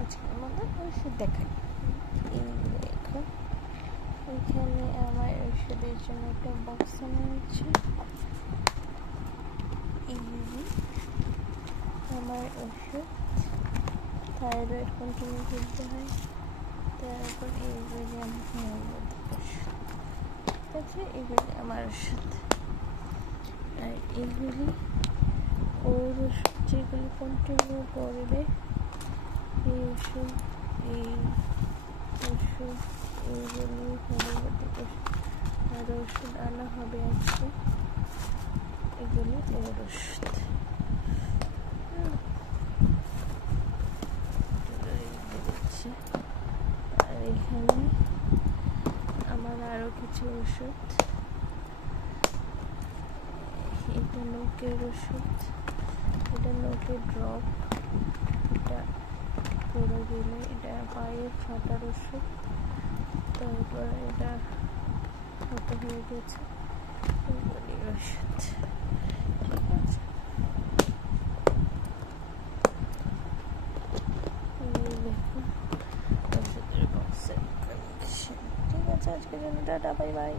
আজকে আমাদের ওষুধ দেখাই। এই দেখো এখানে আমার ওষুধের জন্য একটা বক্স আনা হচ্ছে। এই আমার ওষুধ থাইরয়েড কন্টিনিউ করতে হয়, তারপর এইগুলি আমার হোমিওপ্যাথিক ওষুধ। ঠিক আছে, এগুলি আমার ওষুধ। আর এগুলি ওর ওষুধ যেগুলি কন্টিনিউ করবে, এই ওষুধ এইগুলি হোমিওপ্যাথিক ওষুধ। আর ওষুধ আনা হবে আজকে, এগুলি ওর ওষুধ। আর এখানে আমার আরো কিছু ওষুধ। এটা নখের ওষুধ, এটা নখের ড্রপ, এটা পড়ে গেলে এটা পায়ের ফাটার ওষুধ, তারপর এটা হাতে হয়ে গেছে এগুলির ওষুধ। ঠিক আছে, দেখো ওষুধের বক্সের কন্ডিশন। ঠিক আছে, আজকের জন্য টাটা, বাই বাই।